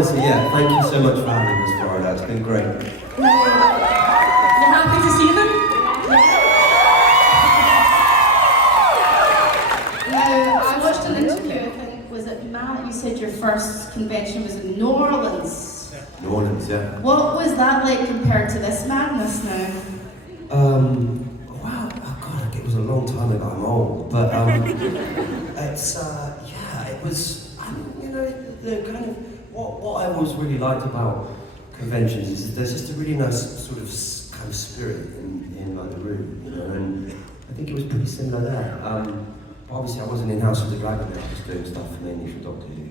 honestly, yeah, thank you so much for having us, Florida. It's been great. You happy to see them? Now, I watched an interview, I think, was it Matt? You said your first convention was in New Orleans. New Orleans, yeah. What was that like compared to this madness now? Wow, oh God, it was a long time ago, I'm old. But, it's, yeah, it was, you know, the kind of, what I always really liked about conventions is there's just a really nice sort of kind of spirit in like the room, you know, and I think it was pretty similar there. But obviously I wasn't in House of the Dragon, I was doing stuff mainly for Doctor Who.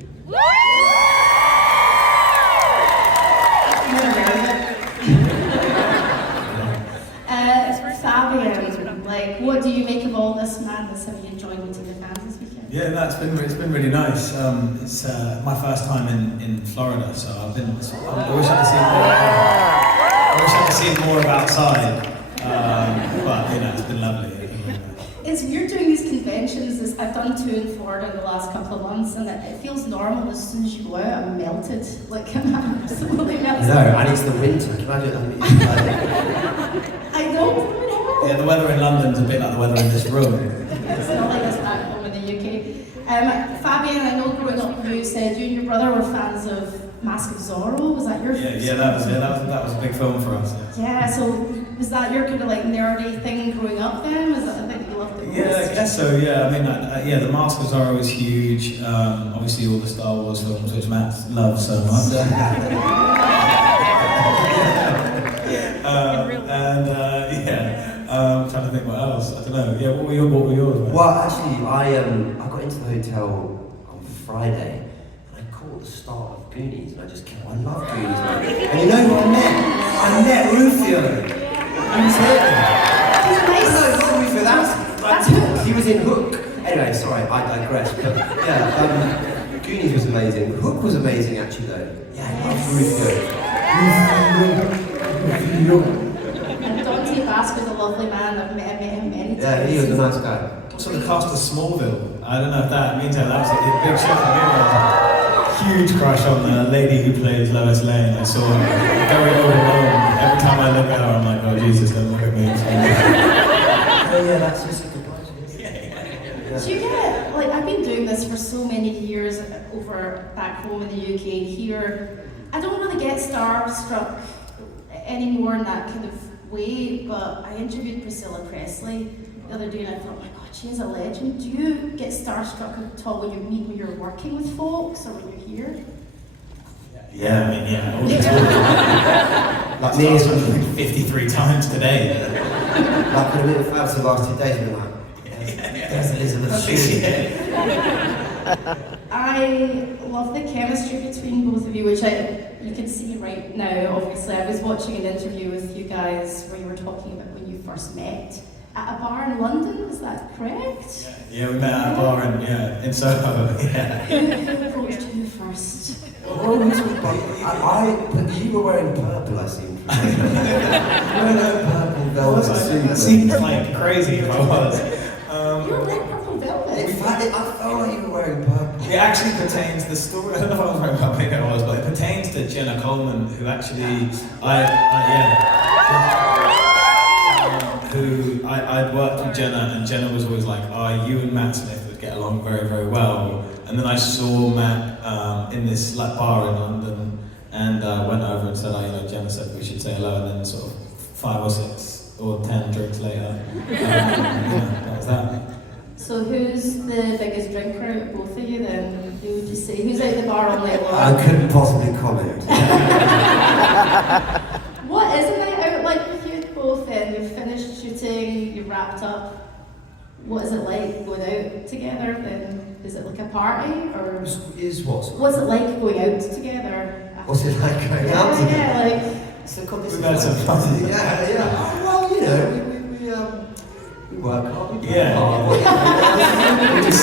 Fabien, like, what do you make of all this madness? Have you enjoyed meeting the fans this weekend? Yeah, no, it's been really nice. It's my first time in Florida, so I wish I could see more of outside. But you know, it's been lovely. It's weird doing these conventions. I've done 2 in Florida in the last couple of months, and it feels normal. As soon as you go out, I'm melted. Like, I'm absolutely melted. No, and it's the winter. Can you imagine? I know. Yeah, the weather in London's a bit like the weather in this room. It's not like this back home in the UK. Fabien, I know growing up, you said you and your brother were fans of Mask of Zorro. Was that your? That was a big film for us. Yeah. So was that your kind of like nerdy thing growing up then? Was that the thing you loved the most? Yeah, I guess so. Yeah, I mean, the Mask of Zorro was huge. Obviously, all the Star Wars films, which Matt loves so much. I'm trying to think what else. I don't know. Yeah, what were yours? Man? Well, actually, I got into the hotel on Friday, and I caught the start of Goonies, and I just kept, I love Goonies, man. And you know who I met? I met Rufio. He was here. No, not Rufio, that's he was in Hook. Anyway, sorry, I digress. But yeah, Goonies was amazing. Hook was amazing, actually, though. Yeah, I love Rufio. Basque was a lovely man. I've met him many times. Yeah, he was a nice guy. Also, the cast of Smallville. I don't know if that means that was a big show for me. I was a huge crush on the lady who plays Lois Lane. I saw her very overwhelmed. Every time I look at her, I'm like, oh Jesus, don't look at me. Oh yeah, that's just a good point. Do you get, like, I've been doing this for so many years over back home in the UK and here. I don't really get starstruck anymore in that kind of way, but I interviewed Priscilla Presley the other day and I thought, oh my God, she is a legend. Do you get starstruck at all when you're working with folks or when you're here? Yeah, I mean, yeah. All the time. Like me, 53 times today. Like when we were out the last 2 days, we were like, there's Elizabeth Shue. I love the chemistry between both of you, which you can see right now, obviously. I was watching an interview with you guys where you were talking about when you first met at a bar in London, is that correct? Yeah, we met at a bar in Soho, yeah. Who approached you first? You were wearing purple, I seem to remember. You were wearing purple velvet suit. That seems like crazy if I was. You were wearing purple velvet? In fact, I felt like you were wearing purple. It actually pertains, the story, I don't know if I was wearing purple, I think I was, but it pertains to Jenna Coleman, who actually, I'd worked with Jenna, and Jenna was always like, oh, you and Matt Smith would get along very, very well. And then I saw Matt in this like bar in London, and went over and said, Jenna said we should say hello, and then sort of 5 or 6 or 10 drinks later, that was that. So who's the biggest drinker out of both of you then? Who would you say? Who's out the bar all night long? I couldn't possibly comment. What is a night out like with you both then? You've finished shooting, you've wrapped up. What is it like going out together then? Is it like a party or? Is what? What's it like going out together? What's it like going out together? Yeah, like. We've had some fun. Yeah. Well, you know, we work hard. We just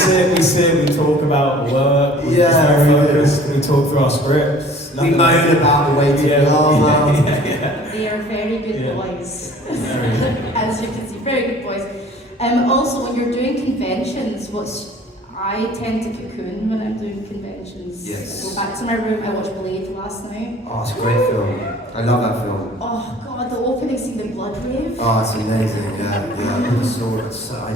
sit, we talk about work, we talk through our scripts. We moan about the way to lava. They are very good boys. As you can see, very good boys. Also, when you're doing conventions, I tend to cocoon when I'm doing conventions. Yes. I go back to my room, I watched Blade last night. Oh, it's a great film. I love that film. Oh god, the opening scene, the blood rave. Oh, it's amazing, yeah. With the sword, I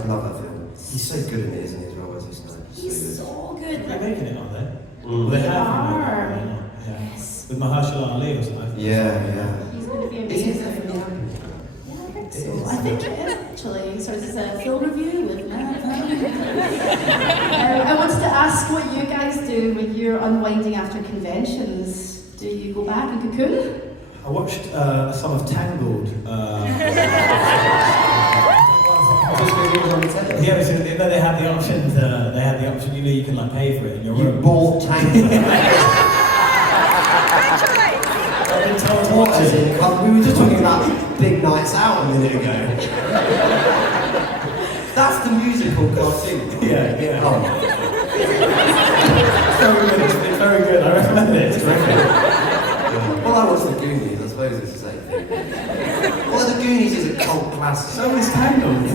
love that film. He's so good in it, isn't he, as well, Wesley Snipes? He's so good. They're making it, aren't they? Mm. Well, they They have. are. Yeah. Yes. With Mahershala Ali or something. Yeah. He's going to be Is amazing. it definitely happening? Yeah, I think It so. is. I think it is actually. So this is a film review with Matt. I wanted to ask what you guys do when you're unwinding after conventions. Do you go back and cocoon? I watched some of Tangled. Just because he was on the telly. Yeah, so they had the option. They had the option. You know, you can like pay for it in your You room. bought Tangled. I've been told to What watch is it. it? We were just talking about big nights out a minute ago. That's the musical cartoon. Yeah. Oh. It's very good. It's very good. I recommend it. It's very good. Well, I watched the Goonies. I suppose it's the same thing. Well, the Goonies is a cult classic. So is Tangled.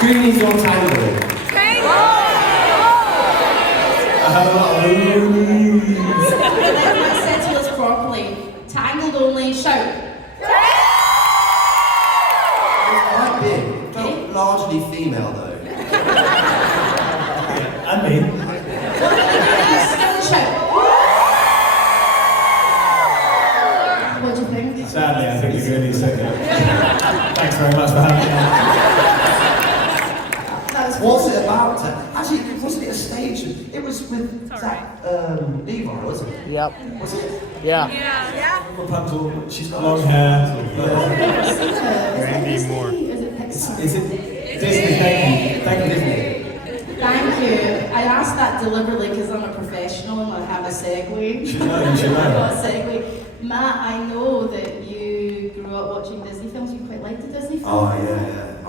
Goonies or Tangled? I had a lot of movies. Let's settle this properly. Tangled only, shout. It's quite big. It felt largely female, though. And me. Still shout. What do you think? Sadly, I think the Goonies took it. Thanks very much for having me. That was What's it about? Actually, wasn't it a stage? It was with Zach Levi, wasn't it? Yep. Was it? Yeah. Rapunzel, she's got long hair. Randy Moore. Is it Pixar? Is it Disney? Thank you, Disney. Thank you. I asked that deliberately because I'm a professional and I have a segue. You should know. Got a segue. Matt, I know that you grew up watching Disney films. You quite liked the Disney films. Oh, yeah. I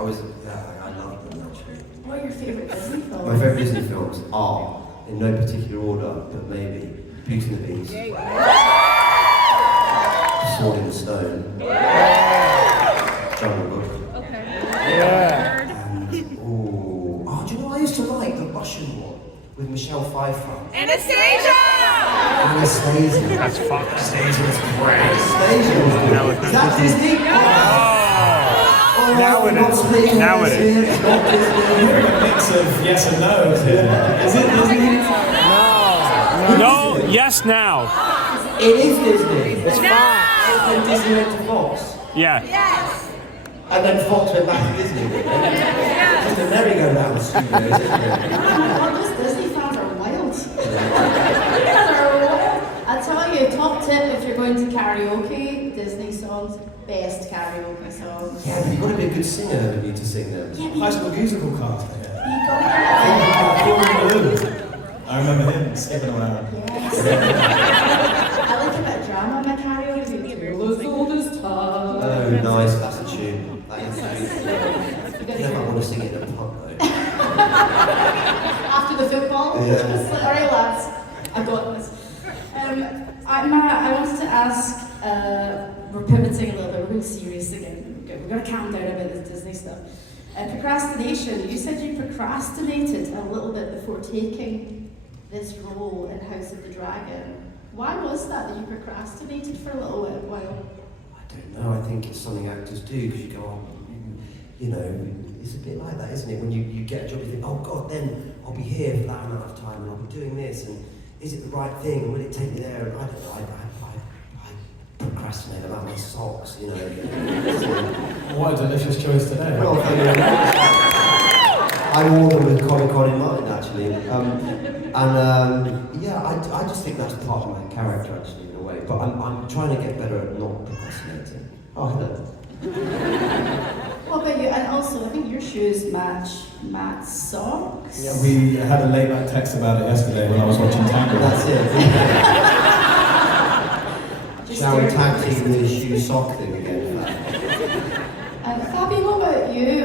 loved them, actually. What are your favourite Disney films? My favourite Disney films are, in no particular order, but maybe Beauty and the Beast, Sword in the Stone, Jungle Book, Yeah. and do you know I used to like the Russian one with Michelle Pfeiffer? Anastasia! Anastasia. That's Fox. Anastasia great. Anastasia. No, it's Is not that Disney? Oh, Now it not is. splitting Now hairs it is. here, it's not Disney. A mix of yes and no. Is it Disney? No, yes now. It is Disney. It's Fox. And Disney went to Fox. Yeah. Yes! And then Fox went back to Disney. Just a merry-go-round studios, isn't it? Oh my god, those Disney fans are wild. They are wild. I tell you, top tip if you're going to karaoke, Disney songs, best karaoke songs. Yeah, but you've got to be a good singer, haven't you, to sing them? Yeah, High School Musical cast. you gotta I remember him skipping around. Yes. I like a bit of drama in my karaoke. All this time. Oh, nice, that's a tune. That is a tune. I never want to sing it in a pub, though. After the football, Yeah. it's like, all right, lads, I got this. I wanted to ask. We're pivoting a little bit. We're real serious again. We're going to calm down a bit this Disney stuff. Procrastination. You said you procrastinated a little bit before taking this role in House of the Dragon. Why was that you procrastinated for a little while? I don't know, I think it's something actors do, because you go, oh, you know, it's a bit like that, isn't it? When you get a job, you think, oh God, then I'll be here for that amount of time, and I'll be doing this, and is it the right thing, and will it take me there? And I don't know, I procrastinate about my socks, you know. What a delicious choice today. Well, I wore them with Comic-Con in mind, actually. I just think that's part of my character, actually, in a way. But I'm trying to get better at not procrastinating. Oh, hello. What about you? And also, I think your shoes match Matt's socks. Yeah, we had a late night text about it yesterday when I was watching Tangled. That's it. Shall we tag team the shoe sock thing again? Fabien, what about you?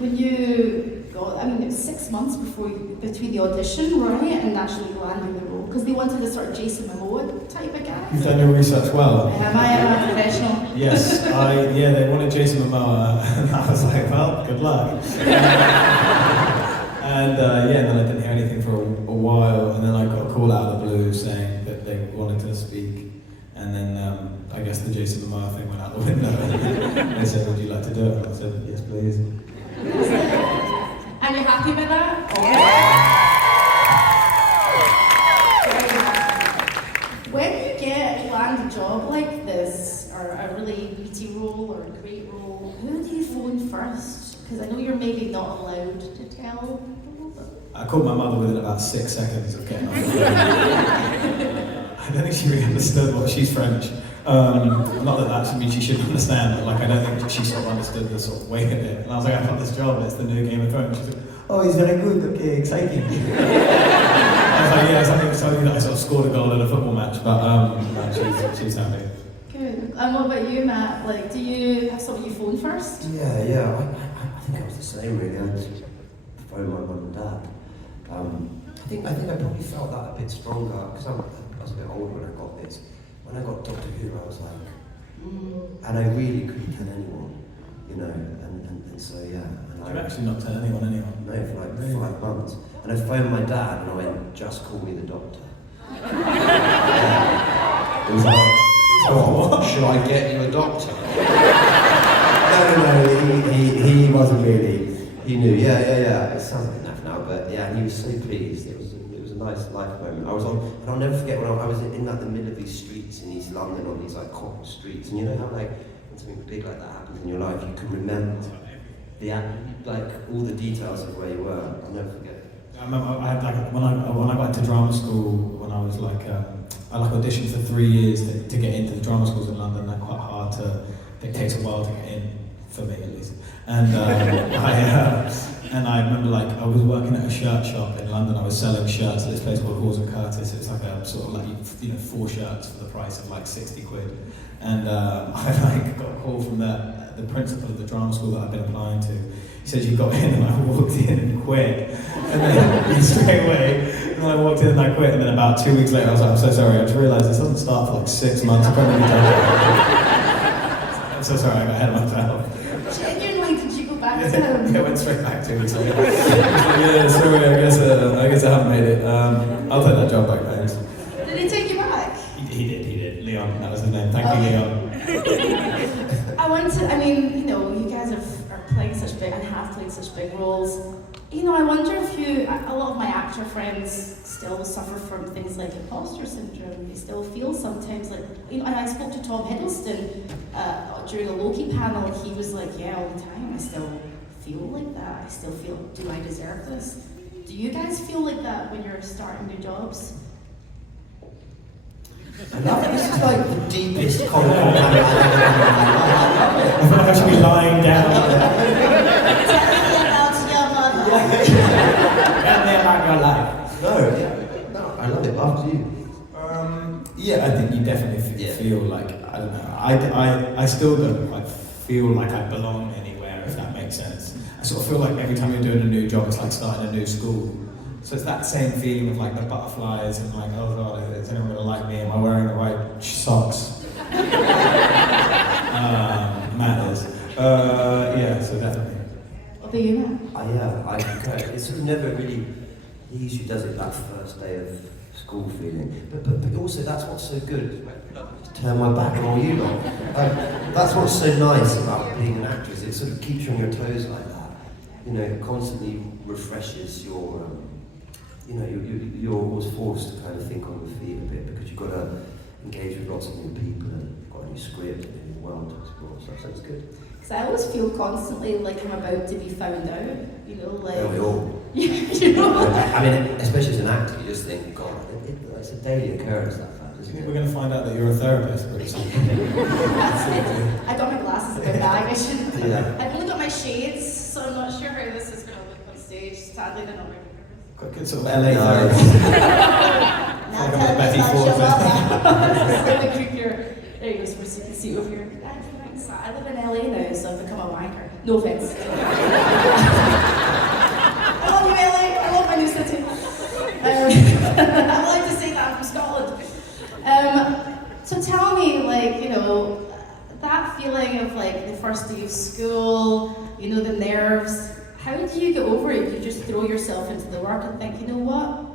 When you got, I mean, it was 6 months between the audition, right, and actually landing the role. because they wanted a sort of Jason Momoa type of guy. You've done your research well. Am I a professional? Yes, they wanted Jason Momoa, and I was like, well, good luck. And then I didn't hear anything for a while, and then I got a call out of the blue saying that they wanted to speak, and then I guess the Jason Momoa thing went out the window. They said, would you like to do it? And I said, yes, please. And you're happy with that? Yeah. When you land a job like this, or a really meaty role, or a great role, who do you phone first? Because I know you're maybe not allowed to tell people, but... I called my mother within about 6 seconds of getting on the phone. I don't think she really understood what she's French. Not that actually means she shouldn't understand, but like I don't think she sort of understood the sort of weight of it. And I was like, I've got this job, it's the new Game of Thrones. She said, oh, he's very good, okay, exciting. I was like, yeah, something that I sort of scored a goal in a football match, but no, she's happy. Good. And what about you, Matt? Like, do you have someone you phone first? Yeah. I think I was the same really. I just phoned my mum and dad. I think I probably felt that a bit stronger because I was a bit older when I got this. When I got Doctor Who, I was like, and I really couldn't tell anyone, you know, and so yeah. And Did you actually not tell anyone? No, for like 5 months. And I phoned my dad and I went, just call me the doctor. It was like, oh, should I get you a doctor? No, he wasn't really. He knew, yeah. It sounds like enough now, but yeah, and he was so pleased. It was a nice life moment. I was on, and I'll never forget when I was in like the middle of these streets in East London, on these like cobbled streets, and you know how like when something big like that happens in your life, you can remember like all the details of where you were. I'll never forget. I remember I had like when I got into drama school when I was like I like auditioned for 3 years to get into the drama schools in London. They're quite hard to. It takes a while to get in, for me at least. And I remember like I was working at a shirt shop in London. I was selling shirts at this place called Hawes and Curtis. It's like a sort of like 4 shirts for the price of like 60 quid. And I like got a call from the principal of the drama school that I've been applying to. He said, you got in, and I walked in and quit. And then straight away, and then I walked in and I quit. And then about 2 weeks later, I was like, I'm so sorry. I just realised this doesn't start for like 6 months. I'm so sorry, I got ahead of myself. Genuinely, did you go back to him? Yeah, I went straight back 2 weeks later. Yeah, sorry, I guess I haven't made it. I'll take that job back, thanks. Did he take you back? He did. Leon, that was his name. Thank you, Leon. I mean, you know, you guys are playing such big, and have played such big roles. You know, I wonder if a lot of my actor friends still suffer from things like imposter syndrome. They still feel sometimes like, you know, and I spoke to Tom Hiddleston during a Loki panel. He was like, yeah, all the time, I still feel like that. I still feel, do I deserve this? Do you guys feel like that when you're starting new jobs? I love it. This is like the deepest compliment I've ever had. I feel like I should be lying down. Tell me about your life. No, I love it. After you. Yeah, I think you definitely feel like, I don't know, I still don't like feel like I belong anywhere, if that makes sense. I sort of feel like every time you're doing a new job, it's like starting a new school. So it's that same feeling of like the butterflies and like, oh god, is anyone gonna like me? Am I wearing the right socks? Matters. Yeah, so definitely. What about you, Matt? I concur. It sort of never really leaves you, does it, that first day of school feeling. But also that's what's so good. Turn my back on all you lot. That's what's so nice about being an actress. It sort of keeps you on your toes like that. You know, it constantly refreshes your. You know, you're always forced to kind of think on your feet a bit because you've got to engage with lots of new people and you've got a new script and a new world to explore. So it's good. Because I always feel constantly like I'm about to be found out. You know, like. Yeah, we all. You know. I mean, especially as an actor, you just think, God, it's a daily occurrence, that fact, isn't it? We're going to find out that you're a therapist pretty soon. I got my glasses in my bag. I shouldn't. Yeah. I've only got my shades, so I'm not sure how this is going to look on stage. Sadly, they're not very Quite good sort of LA Nice. vibes. Now Like a tell me Betty it's not Ford. show up. Really creepier. There you go, so you can see over here. I live in LA now, so I've become a wanker. No offense. I love you, LA. I love my new city. I'm allowed to say that. So tell me, like, you know, that feeling of like the first day of school, you know, the nerves, how do you get over it? You just throw yourself into the work and think, you know what?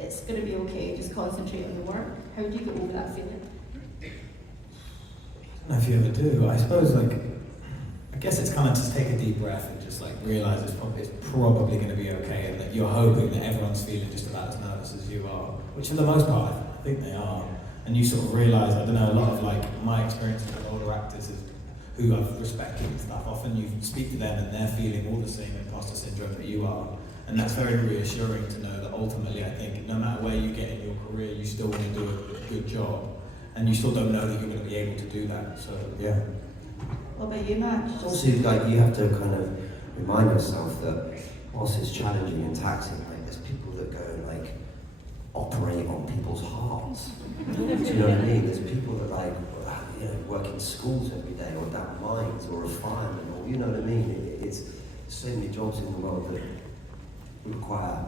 It's going to be okay, just concentrate on the work. How do you get over that feeling? I don't know if you ever do. I suppose, like, I guess it's kind of just take a deep breath and just like realize it's probably going to be okay, and that you're hoping that everyone's feeling just about as nervous as you are, which for the most part I think they are. And you sort of realize, I don't know, a lot of like my experiences with older actors is, who I've respected and stuff, often you speak to them and they're feeling all the same imposter syndrome that you are. And that's very reassuring to know that ultimately I think no matter where you get in your career, you still want to do a good job. And you still don't know that you're going to be able to do that, so yeah. What about you, Matt? Also, like, you have to kind of remind yourself that whilst it's challenging and taxing, like, there's people that go and like operate on people's hearts. Do you know what I mean? There's people that like, you know, work in schools every day, or down mines, or a fireman, or you know what I mean? It's so many jobs in the world that require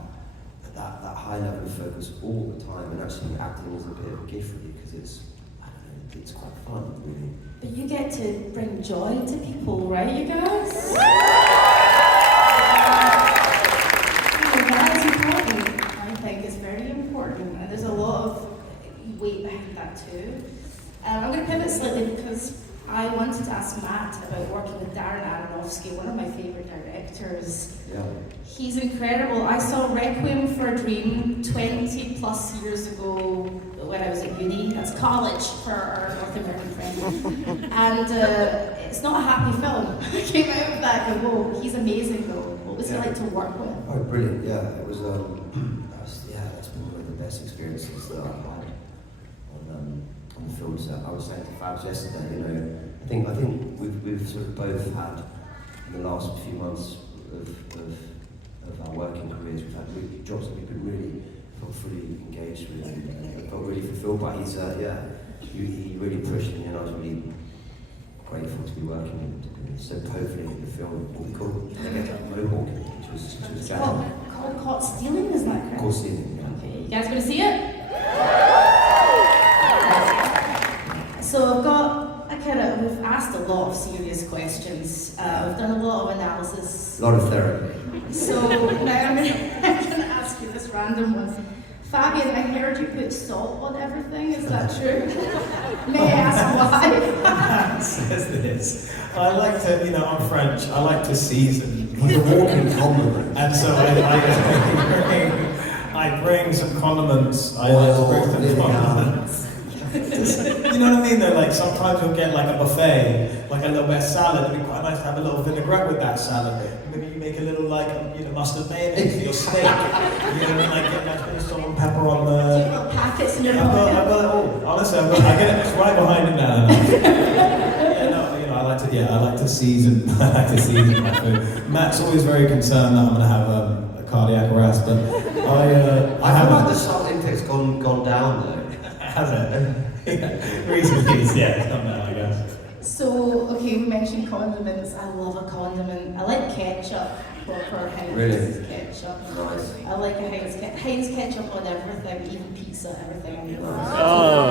that high level of focus all the time, and actually acting is a bit of a gift for you because it's, I don't know, it's quite fun, really. But you get to bring joy to people, right, you guys? That is important. I think it's very important, and there's a lot of weight behind that too. I'm going to pivot slightly because I wanted to ask Matt about working with Darren Aronofsky, one of my favourite directors. Yeah. He's incredible. I saw Requiem for a Dream 20 plus years ago when I was at uni. That's college for our North American friends. And it's not a happy film. I came out of that and whoa, he's amazing though. What was he like to work with? Oh, brilliant! Yeah, it was. That's been one of the best experiences that I've had on the film set. I was saying to Fabs yesterday, you know, I think we've sort of both had in the last few months of our working careers, we've had really jobs that we've been really felt fully engaged with and felt really fulfilled by. He really pushed me, and I was really grateful to be working with him. So hopefully the film will be called Mohawk, which was Called Caught Stealing, isn't that correct? Caught Stealing, yeah. Okay, you guys gonna see it? So we've asked a lot of serious questions. We've done a lot of analysis. A lot of therapy. So now I'm gonna ask you this random one. Fabien, I heard you put salt on everything, is that true? May I ask why? Says this. I like to, you know, I'm French, I like to season. He's a walking condiment. And so I bring some condiments. I bring some condiments. You know what I mean though, like sometimes you'll get like a buffet, like a little bit of salad. It'd be quite nice to have a little vinaigrette with that salad. Maybe you make a little like, you know, mustard mayonnaise for your steak. You know, like get nice bit of salt and pepper on the... Do you got packets in your I've got it all. Honestly, I get it, it's right behind it now. Yeah, no, you know, I like to season my food. Matt's always very concerned that I'm gonna have a cardiac arrest, but I feel like the haven't. salt intake's gone down though. Has it? Recently, yeah, it's come down, I guess. So, okay, we mentioned condiments. I love a condiment. I like ketchup, proper Heinz Really? ketchup. Nice. I like a Heinz ketchup on everything, even pizza, everything. Oh.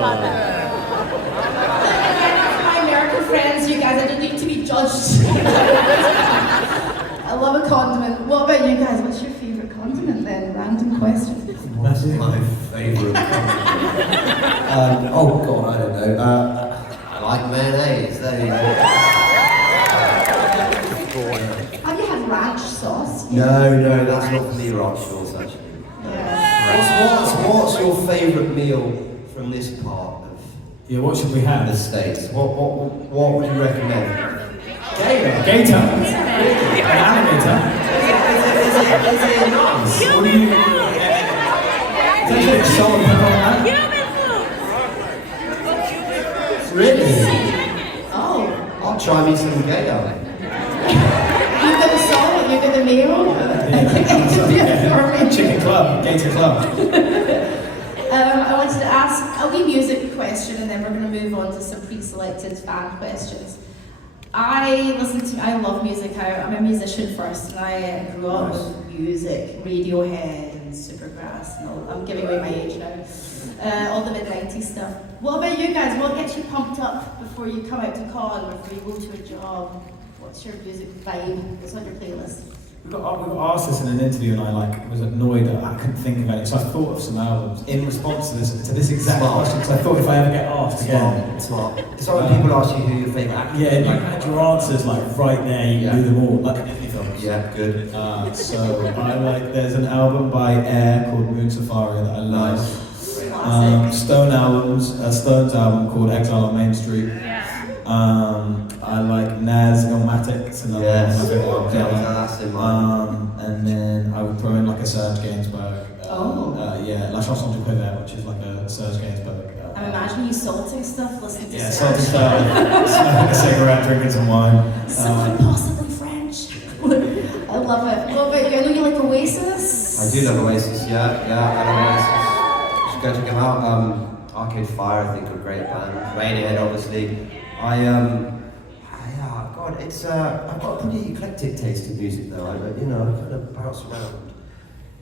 My American friends, you guys, I don't need to be judged. I love a condiment. What about you guys? What's your favourite condiment then? Random question. What's my favourite condiment? Oh god, I don't know. I like mayonnaise. There you go. Have you had ranch sauce? No, that's not for me, ranch sauce actually. Yeah. What's your favourite meal from this part of Yeah, what should we the have? States? What would you recommend? Gator. Gator. Really? An alligator. Is it nice? What do you... Is that a bit of salt and pepper on that? Really? Oh. I'll try me some gator. You get the salt, you get the mayo. Chicken club, Gator club. I wanted to ask a wee music question and then we're going to move on to some pre-selected fan questions. I love music. I'm a musician first and I grew up with music, Radiohead and Supergrass, and I'm giving away my age now. All the mid-90s stuff. What about you guys? What gets you pumped up before you come out to con, before you go to a job? What's your music vibe? What's on your playlist? We got asked this in an interview, and I was annoyed that I couldn't think of any. So I thought of some albums in response to this exact question. Because I thought if I ever get asked again, Smart. It's like when people ask you who your favourite actor is. yeah, you had your answers like right there. You can do them all, like in Disney films. Yeah, good. So I like. There's an album by Air called Moon Safari that I love. Stones album called Exile on Main Street. I like Nas Illmatic, it's another one of my favourite albums ever. That's in mine. And then I would throw in like a Serge Gainsbourg. La Chanson du Prévert, which is like a Serge Gainsbourg. I'm imagining you salting stuff, listening to salty stuff, smoking a cigarette, drinking some wine. So impossibly French. I love it. What about you? I know you like Oasis. I do love Oasis, yeah, I love Oasis. Just go check them out. Arcade Fire, I think, are a great band. Radiohead, obviously. God, it's I've got a pretty eclectic taste in music though. I kind of bounce around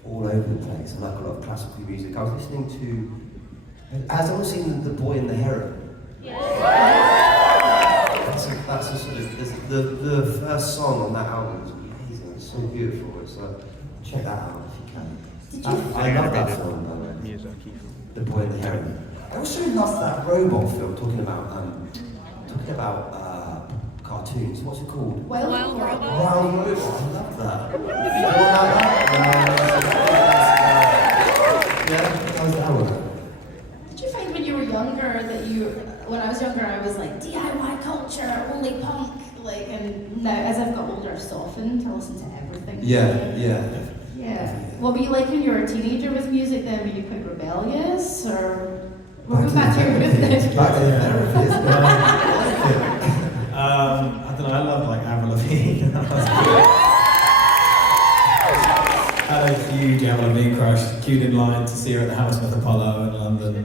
all over the place. I like a lot of classical music. I was listening to, has anyone seen The Boy and the Heron? That's a sort of, the first song on that album is amazing. It's so beautiful. It's check that out if you can. I love that film by the way. The Boy and the Heron. I also love that robot film talking about cartoons. What's it called? Wild Wild Robot. Robot. I love that. You like that? How was that one? Did you find when you were younger that when I was younger, I was like DIY culture, only punk, and now as I've got older, I've softened to listen to everything. Yeah. What were you like when you were a teenager with music then? Were you quite rebellious, or we'll go back to your roots then? Back to the therapist. I don't know, I love like Avril Lavigne. I had a huge Avril Lavigne crush, queued in line to see her at the Hammersmith Apollo in London.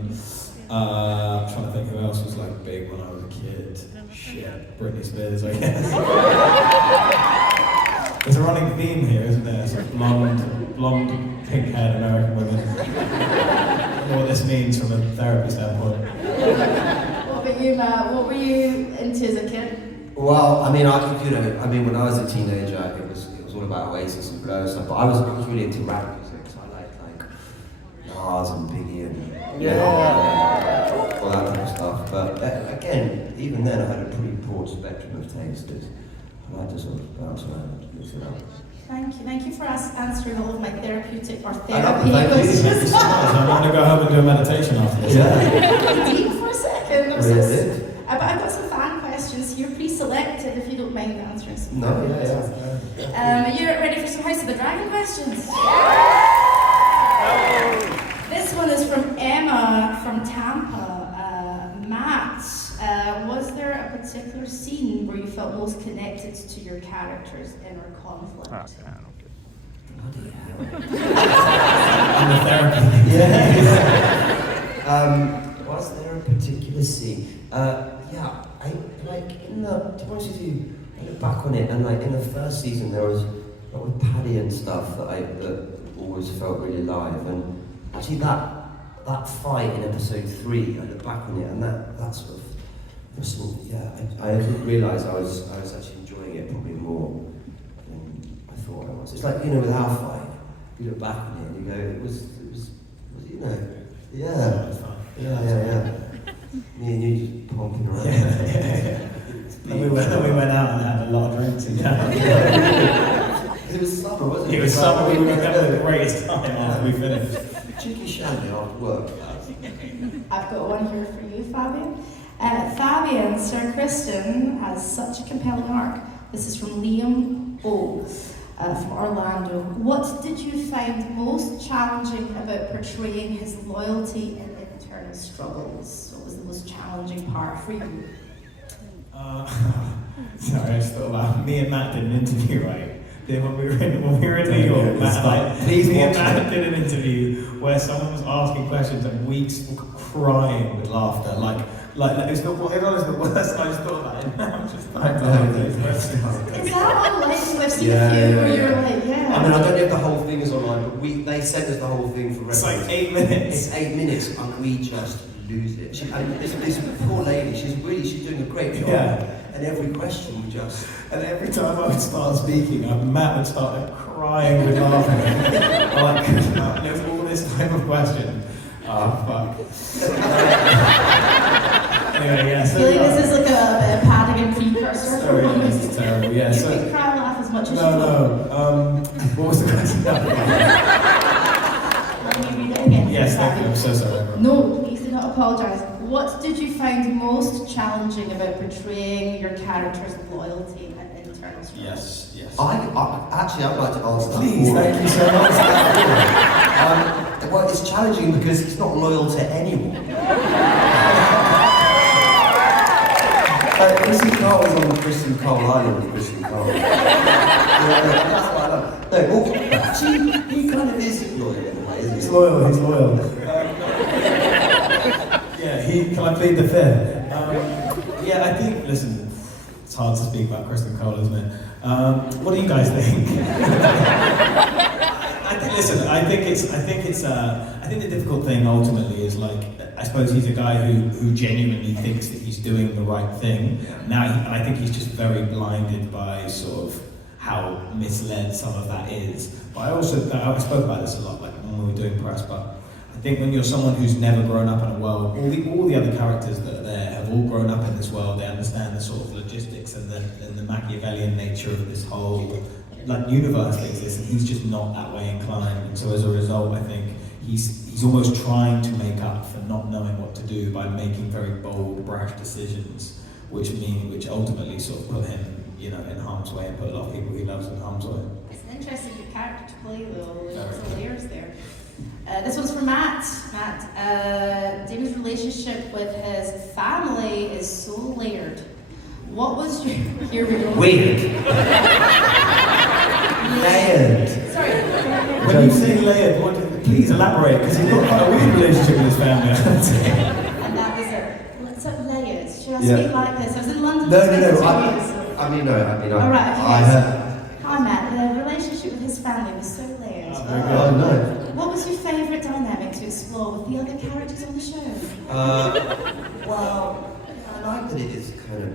I'm trying to think who else was like big when I was a kid. Shit, Britney Spears, I guess. There's a running theme here, isn't there? It's like blonde, pink-haired American women. I don't know what this means from a therapy standpoint. What about you, Matt? What were you into as a kid? Well, when I was a teenager, it was all about Oasis and Glow stuff. But I was really into rap music, so I liked like Nas and Biggie and all that kind of stuff. But again, even then, I had a pretty broad spectrum of tastes. I like to sort of bounce around and mix it up. Thank you for answering all of my therapeutic or Thank therapy you. questions. I want to go home and do a meditation after this. Deep for a second. But I've got some fan questions here, pre-selected, if you don't mind answering some questions. Are you ready for some House of the Dragon questions? This one is from Emma from Tampa. Matt, was there a particular scene where you felt most connected to your character's inner conflict? I'm a therapist. Was there a particular scene? I to be honest with you, I look back on it and in the first season there was a lot with Paddy and stuff that always felt really live, and actually that fight in episode 3, I look back on it and that sort of I didn't realise I was actually enjoying it probably more than I thought I was. It's like with our fight, you look back on it and you go, it was me and you just pumping around. And we went out and had a lot of drinks in town. It was summer, wasn't it? It was summer, we were having the greatest time after we finished. Cheeky shandy after work. I've got one here for you, Fabien. Fabien, Sir Kristen has such a compelling arc. This is from Liam O. From Orlando. What did you find most challenging about portraying his loyalty and internal struggles? What was the most challenging part for you? Sorry, I just thought about me and Matt did an interview, right? Then when we were in New York, me and Matt did an interview where someone was asking questions and weeks crying with laughter, like it's not what everyone is the worst. I just thought that, and I'm just like, Is that online? I've seen a few where you're like, yeah. I mean, I don't know if the whole thing is online, but they sent us the whole thing for reference. It's like 8 minutes. It's 8 minutes, and we just lose it. And this poor lady, she's doing a great job. Yeah. And every question we just... And every time I would start speaking, Matt would start crying with laughing. I'm like, there's all this type of question. Oh, fuck. Anyway, yeah. I feel like this is like a padding and precursor. Sorry, this is terrible. Yeah. You So can cry and laugh as much as you no. want. What was the question? Let me read it again. Yes, thank you. I'm so sorry. Everyone. No, please do not apologise. What did you find most challenging about portraying your character's loyalty and internal struggle? Yes. I'd like to answer that. Please, thank you so much. Well, it's challenging because it's not loyal to anyone. Christian Cole was on the Christian Cole Island with Christian Cole. That's what I love. No, well, actually, he kind of is loyal in a way, isn't he? He's loyal. Can I plead the fifth? Yeah, I think, listen, it's hard to speak about Kristen Cole, isn't it? What do you guys think? I think the difficult thing ultimately is like, I suppose he's a guy who genuinely thinks that he's doing the right thing. Now, and I think he's just very blinded by sort of how misled some of that is. But I spoke about this a lot, like when we were doing press, but I think when you're someone who's never grown up in a world, all the other characters that are there have all grown up in this world. They understand the sort of logistics and the Machiavellian nature of this whole like universe that exists, and he's just not that way inclined. And so as a result, I think he's almost trying to make up for not knowing what to do by making very bold, brash decisions, which ultimately sort of put him, in harm's way and put a lot of people he loves in harm's way. It's an interesting character to play though. There's some layers there. This one's for Matt. David's relationship with his family is so layered. What was your... Here we go. Weird. Layered. Sorry. When you say layered, please elaborate, because he's got quite a weird relationship with his family. And that is it. What's up, layers? Should I speak like this? I was in London. No. All right. I heard. Hi, Matt. The relationship with his family was so layered. Oh, no. What was your favourite dynamic to explore with the other characters on the show? Well, I like that it is kind of.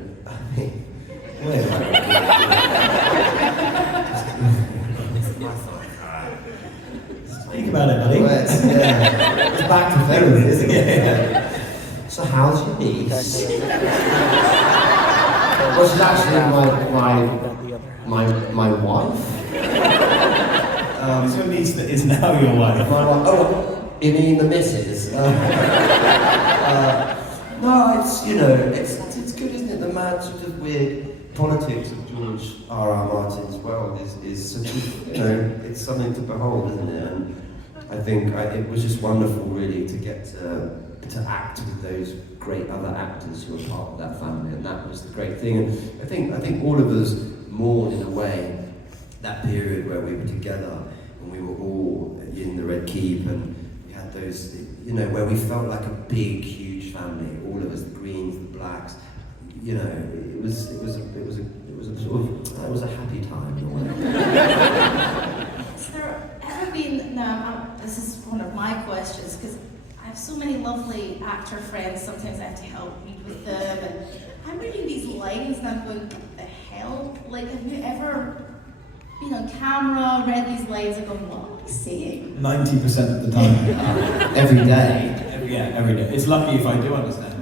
Think about it, buddy. It's back to therapy, isn't it? Yeah. So how's your niece? Well, she's actually my wife. It's your niece that is now your wife. My wife. Oh, you mean the missus? No, it's good, isn't it? The mad sort of weird politics of George R.R. Martin's world is such a, it's something to behold, isn't it? And I think it was just wonderful, really, to get to act with those great other actors who were part of that family, and that was the great thing. And I think all of us mourned in a way that period where we were together and we were all in the Red Keep, and we had those, where we felt like a big, huge family. All of us, the Greens, the Blacks. It was a happy time in a way. Has there ever been? Now, this is one of my questions because I have so many lovely actor friends. Sometimes I have to help read with them, and I'm reading these lines and I'm going, "What the hell?" Like, have you ever been on camera, read these lines, and gone, "What am I saying?" 90% of the time. Every day. Every day. It's lucky if I do understand.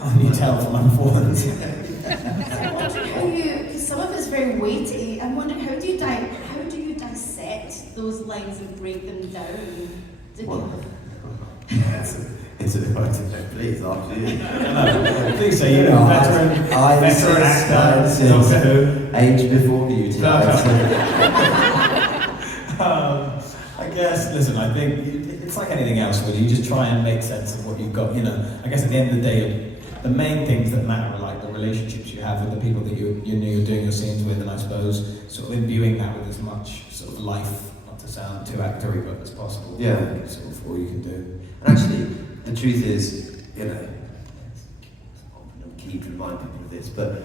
Can't you tell from my performance? So I'm wondering how because some of it's very weighty. I'm wondering how do you dissect those lines and break them down? It's a please, after you. Please say you're a veteran actor. Doctor Who. Age before beauty. I guess, listen, I think it's like anything else, really. You just try and make sense of what you've got. I guess at the end of the day, the main things that matter are like the relationships you have with the people that you're doing your scenes with, and I suppose sort of imbuing that with as much sort of life, not to sound too actory, but it's possible. Yeah. It's sort of all you can do. And actually, the truth is, you know, I'm keen to remind people of this, but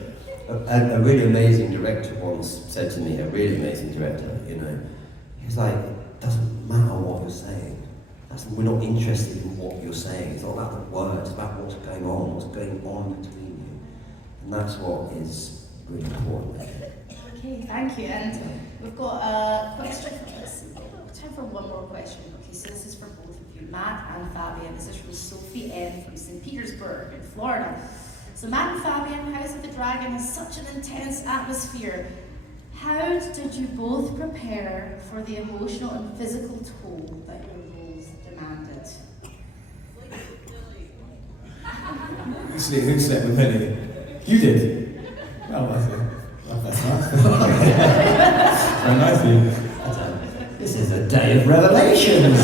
a really amazing director once said to me, a really amazing director, you know, he was like, it doesn't matter what you're saying. We're not interested in what you're saying. It's not about the words, it's about what's going on between you. And that's what is really important. Okay, thank you. And we've got a question for this. Time for one more question. Okay, so this is for both of you, Matt and Fabien. This is from Sophie N. from St. Petersburg in Florida. So Matt and Fabien, House of the Dragon has such an intense atmosphere. How did you both prepare for the emotional and physical toll that your roles demanded? Who slept with Penny? You did? Oh, that's it. Well, that's nice. Very nice of you. This is a day of revelations.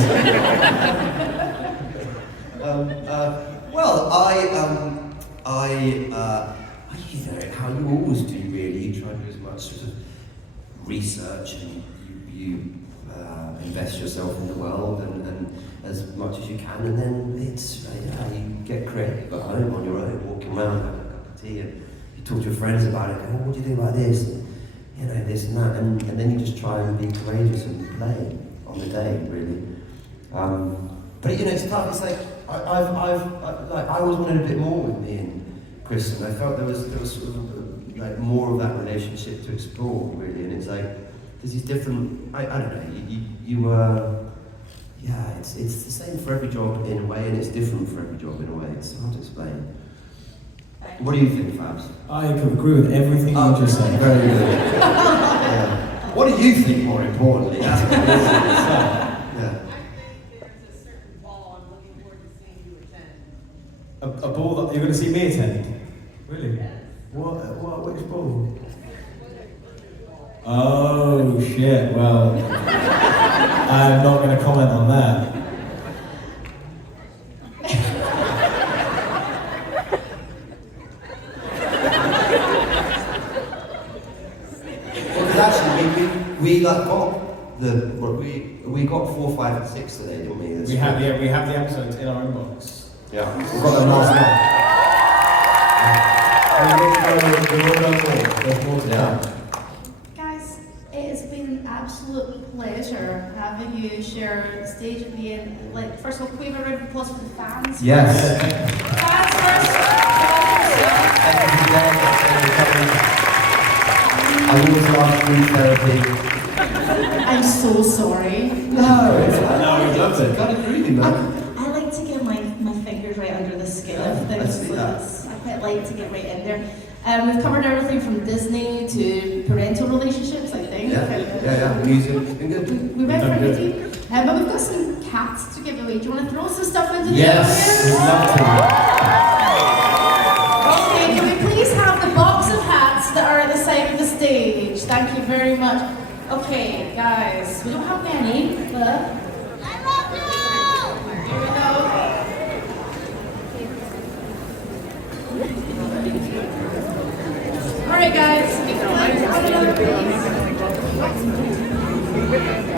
Well, you know, how you always do really, you try to do as much sort of research and you invest yourself in the world and as much as you can, and then it's, you get creative at home on your own, walking around, having a cup of tea, and you talk to your friends about it, go, oh, what do you think about this? And, you know, this and that, and then you just try and be courageous and play on the day, really. But you know, it's tough. It's like I always wanted a bit more with me and Chris, and I felt there was sort of like more of that relationship to explore, really. And it's like there's these different. I don't know. Yeah, it's the same for every job in a way, and it's different for every job in a way. It's hard to explain. What do you think, Fabs? I could agree with everything you just said. Very good. Yeah. What do you think, more importantly? That's what it is. Yeah. There's a certain ball I'm looking forward to seeing you attend. A ball that you're going to see me attend? Really? Yes. Which ball? Oh shit, well, I'm not going to comment on that. Well, actually, we got we got 4, 5, and 6 today, didn't we? We have the episodes in our inbox. Yeah, we've got them last night. There's more to come. Guys, it has been an absolute pleasure having you share the stage with me. And like, first of all, can we have a round of applause for the fans? Yes. Fans first. I always love group therapy. I'm so sorry. No, it's fine. No, we loved it. Kind of groovy, man. I like to get my fingers right under the skin of things. I see that. I quite like to get right in there. We've covered everything from Disney to parental relationships, I think. Yeah. Music, it's been good. We went for a meeting, but we've got some cats to give away. Do you want to throw some stuff into the Yes, we'd love to. Okay, can we please have the box of hats that are at the side of the stage? Thank you very much. Okay, guys, we don't have many, but here we go. All right, guys.